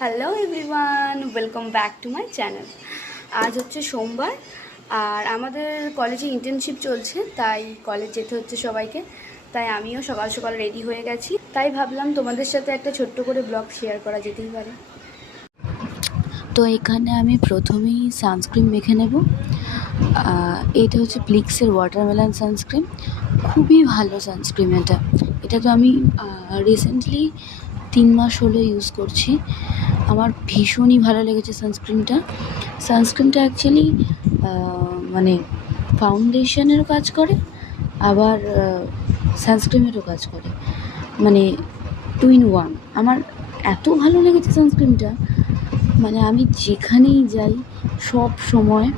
Hello everyone, welcome back to my channel. আজ হচ্ছে সোমবার আর আমাদের কলেজে ইন্টার্নশিপ চলছে, তাই কলেজ যেতে হচ্ছে সবাইকে। তাই আমিও সকাল সকাল রেডি হয়ে গেছি, তাই ভাবলাম তোমাদের সাথে একটা ছোট্ট করে ব্লগ শেয়ার করা যেতেই পারে। তো এখানে আমি প্রথমেই সানস্ক্রিন মেখে নেব। এটা হচ্ছে প্লিক্সের ওয়াটারমেলন সানস্ক্রিন, খুবই ভালো সানস্ক্রিন। এটা তো আমি রিসেন্টলি 3 মাস হলো ইউজ করছি। আমার ভীষণই ভালো লেগেছে সানস্ক্রিনটা অ্যাকচুয়ালি মানে ফাউন্ডেশনেরও কাজ করে, আবার সানস্ক্রিনেরও কাজ করে, মানে 2 in 1। আমার এত ভালো লেগেছে সানস্ক্রিনটা, মানে আমি যেখানেই যাই সব সময়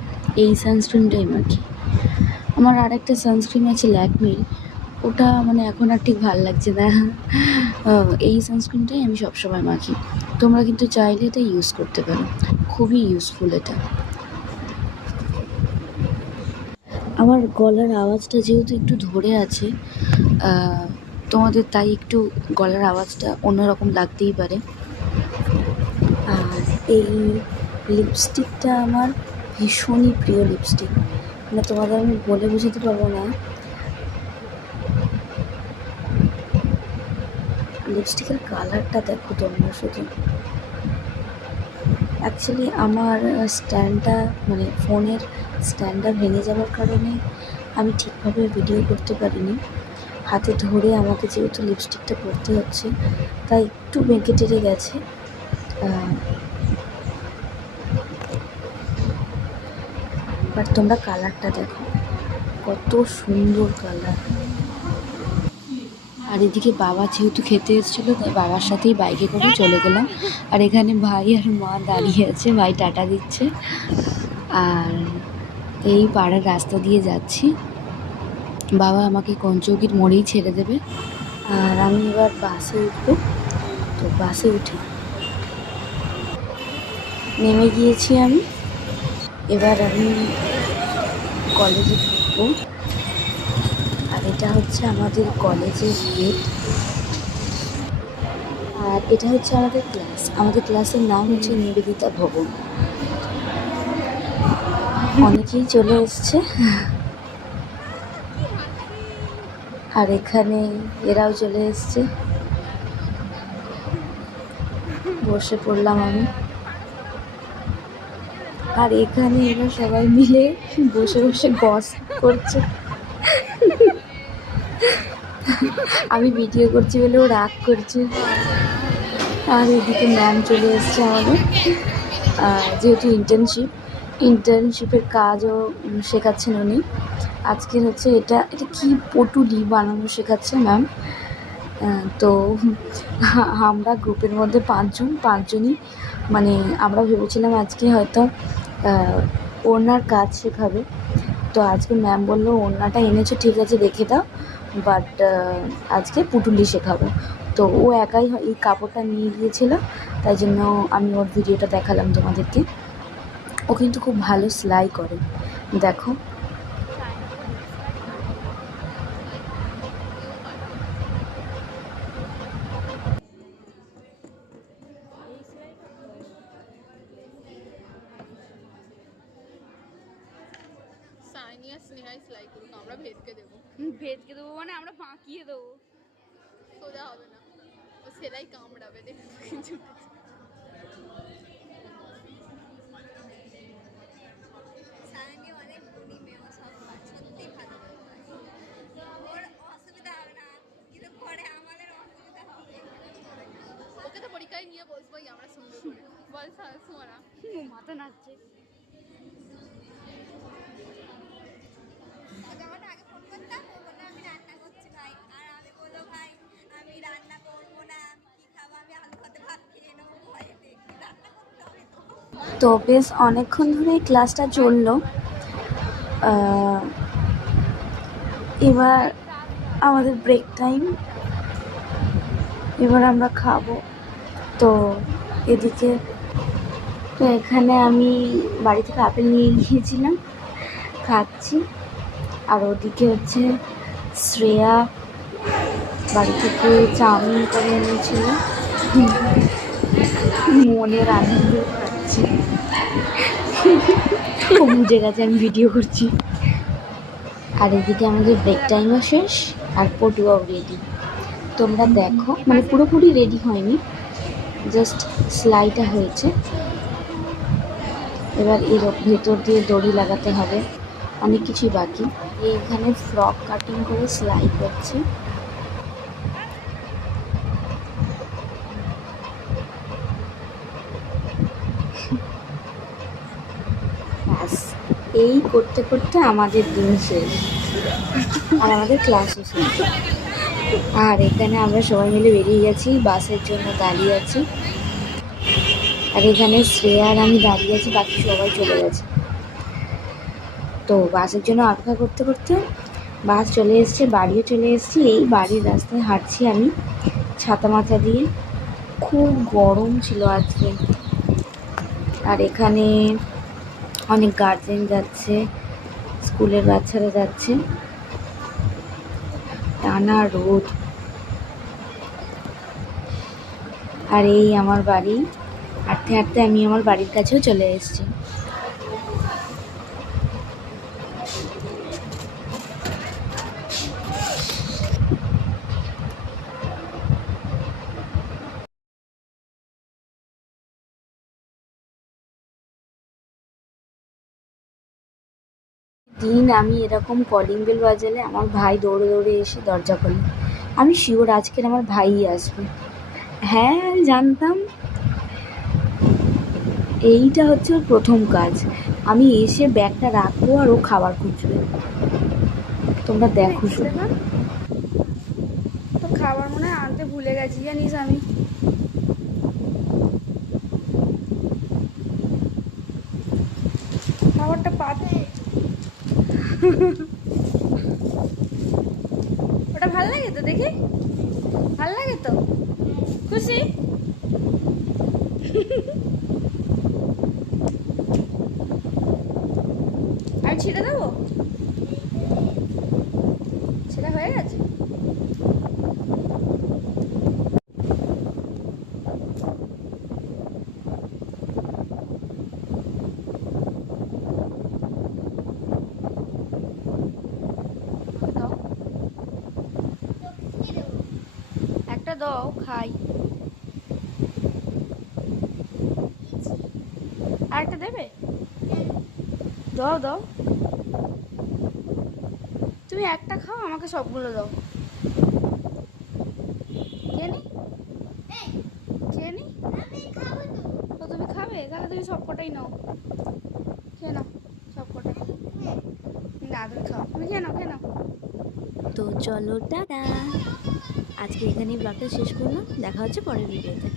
এই সানস্ক্রিনটাই মাখি। আমার আরেকটা সানস্ক্রিন আছে ল্যাকমির, ওটা মানে এখন আর ঠিক ভালো লাগছে না। এই সানস্ক্রিনটাই আমি সবসময় মাখি। তোমরা কিন্তু চাইলে এটা ইউজ করতে পারো, খুবই ইউজফুল এটা। আমার গলার আওয়াজটা যেহেতু একটু ধরে আছে, তোমাদের তাই একটু গলার আওয়াজটা অন্যরকম লাগতেই পারে। আর এই লিপস্টিকটা আমার ভীষণই প্রিয় লিপস্টিক, মানে তোমাদের আমি বলে বোঝাতে পারবো না। লিপস্টিকের কালারটা দেখো তোমরা শুধু। অ্যাকচুয়ালি আমার স্ট্যান্ডটা, মানে ফোনের স্ট্যান্ডটা ভেঙে যাওয়ার কারণে আমি ঠিকভাবে ভিডিও করতে পারিনি। হাতে ধরে আমাকে যেহেতু লিপস্টিকটা পরতে হচ্ছে, তাই একটু বেঁকে টেরে গেছে। বাট তোমরা কালারটা দেখো, কত সুন্দর কালার। আর এদিকে বাবা যেহেতু খেতে এসেছিলো, তাই বাবার সাথেই বাইকে করে চলে গেলাম। আর এখানে ভাই আর মা দাঁড়িয়ে আছে, ভাই টাটা দিচ্ছে। আর এই পাড়ার রাস্তা দিয়ে যাচ্ছি, বাবা আমাকে কঞ্চৌকির মোড়েই ছেড়ে দেবে। আর আমি এবার বাসে উঠবো। তো বাসে উঠে নেমে গিয়েছি আমি। এবার আমি কলেজে ঢুকবো। আর এটা হচ্ছে আমাদের কলেজের গেট। আর এটা হচ্ছে আমাদের ক্লাস। আমাদের ক্লাসের নাম হচ্ছে নিবেদিতা ভবন। অনেকেই চলে এসছে, আর এখানে এরাও চলে এসছে। বসে পড়লাম আমি। আর এখানে এরা সবাই মিলে বসে বসে গসিপ করছে। আমি ভিডিও করছি বলে ও রাগ করছে। আর এদিকে ম্যাম চলে এসছে আমাদের, যেহেতু ইন্টার্নশিপের কাজও শেখাচ্ছেন উনি। আজকের হচ্ছে এটা কি পটুলি বানানো শেখাচ্ছে ম্যাম। তো আমরা গ্রুপের মধ্যে পাঁচজনই, মানে আমরা ভেবেছিলাম আজকে হয়তো ওড়নার কাজ শেখাবে। তো আজকে ম্যাম বললো ওড়নাটা এনেছো ঠিক আছে দেখে দাও, বাট আজকে পুটুলি শেখাবো। তো ও একাই এই কাপড়টা নিয়ে গিয়েছিল, তাই জন্য আমি ওর ভিডিওটা দেখালাম তোমাদেরকে। ও কিন্তু খুব ভালো সেলাই করে, দেখো। সাইনিয়া স্নেহাই সেলাই করুক, আমরা ভেদকে দেবো। ভেজকে দেবো মানে আমরা বাঁকিয়ে দেবো, সোজা হবে না, ও সেলাই কামড়াবে দেখো কিছু। ওকে তো পরীক্ষায় নিয়ে বসবোই আমরা সুন্দর করে, বল সুমানা। মাথা নাচছে। তো বেশ অনেকক্ষণ ধরেই ক্লাসটা চললো। এবার আমাদের ব্রেক টাইম, এবার আমরা খাবো। তো এদিকে, তো এখানে আমি বাড়ি থেকে আপেল নিয়ে গিয়েছিলাম, খাচ্ছি। আর ওদিকে হচ্ছে শ্রেয়া বাড়ি থেকে চাউমিন করে এনেছিল, মনের আনন্দে খাচ্ছি। ও বুঝে গেছে আমি ভিডিও করছি। আর এদিকে আমাদের ব্রেক টাইমও শেষ আর পটুয়াও রেডি। তোমরা দেখো, মানে পুরোপুরি রেডি হয়নি, জাস্ট সেলাইটা হয়েছে। এবার এর ভেতর দিয়ে দড়ি লাগাতে হবে, অনেক কিছুই বাকি। এইখানে ফ্রক কাটিং করে সেলাই করছে। ব্যাস, এই করতে করতে আমাদের দিন শেষ আর আমাদের ক্লাসও শেষ। আর এখানে আমরা সবাই মিলে বেরিয়ে গেছি, বাসের জন্য দাঁড়িয়ে আছি। আর এখানে শ্রেয়া আর আমি দাঁড়িয়ে আছি, বাকি সবাই চলে গেছে। তো বাসের জন্য অপেক্ষা করতে করতে বাস চলে এসছে, বাড়িও চলে এসেছি। এই বাড়ির রাস্তায় হাঁটছি আমি ছাতা মাথা দিয়ে, খুব গরম ছিল আজকে। আর এখানে অনেক গার্জেন যাচ্ছে, স্কুলের বাচ্চারা যাচ্ছে, টানা রোদ। আর এই আমার বাড়ি, হাঁটতে হাঁটতে আমি আমার বাড়ির কাছেও চলে এসেছি। দিন আমি এরকম কলিং বেল বাজালে আমার ভাই দৌড়ে দৌড়ে এসে দরজা খোলে। আমি শিওর আজকের আমার ভাইই আসবে। হ্যাঁ জানতাম। এইটা হচ্ছে ওর প্রথম কাজ, আমি এসে ব্যাগটা রাখবো আর ও খাবার খুঁজবে। তোমরা দেখো শুধু। তো খাবার মনে হয় আনতে ভুলে গেছি, জানিস আমি। খাবারটা পাতে ওটা ভাল লাগে তো দেখি, ভাল লাগে তো, খুশি। আমি ছিঁড়ে দেবো, সেটা হয়ে গেছে। দাও, একটা দাও খাই। আর একটা দেবে? দাও দাও, তুমি একটা খাও, আমাকে সবগুলো দাও। খেয়ে নি, খেয়ে নি। তো তুমি খাবে, তাহলে তুমি সব কটাই নাও, খেয়ে নাও সব কটাই। না তুমি খাও, তুমি খেয়ে নাও, খেয়ে নাও। তো চলো টাটা, আজকে এখানেই ব্লগটা শেষ করলাম, দেখা হচ্ছে পরের ভিডিওতে।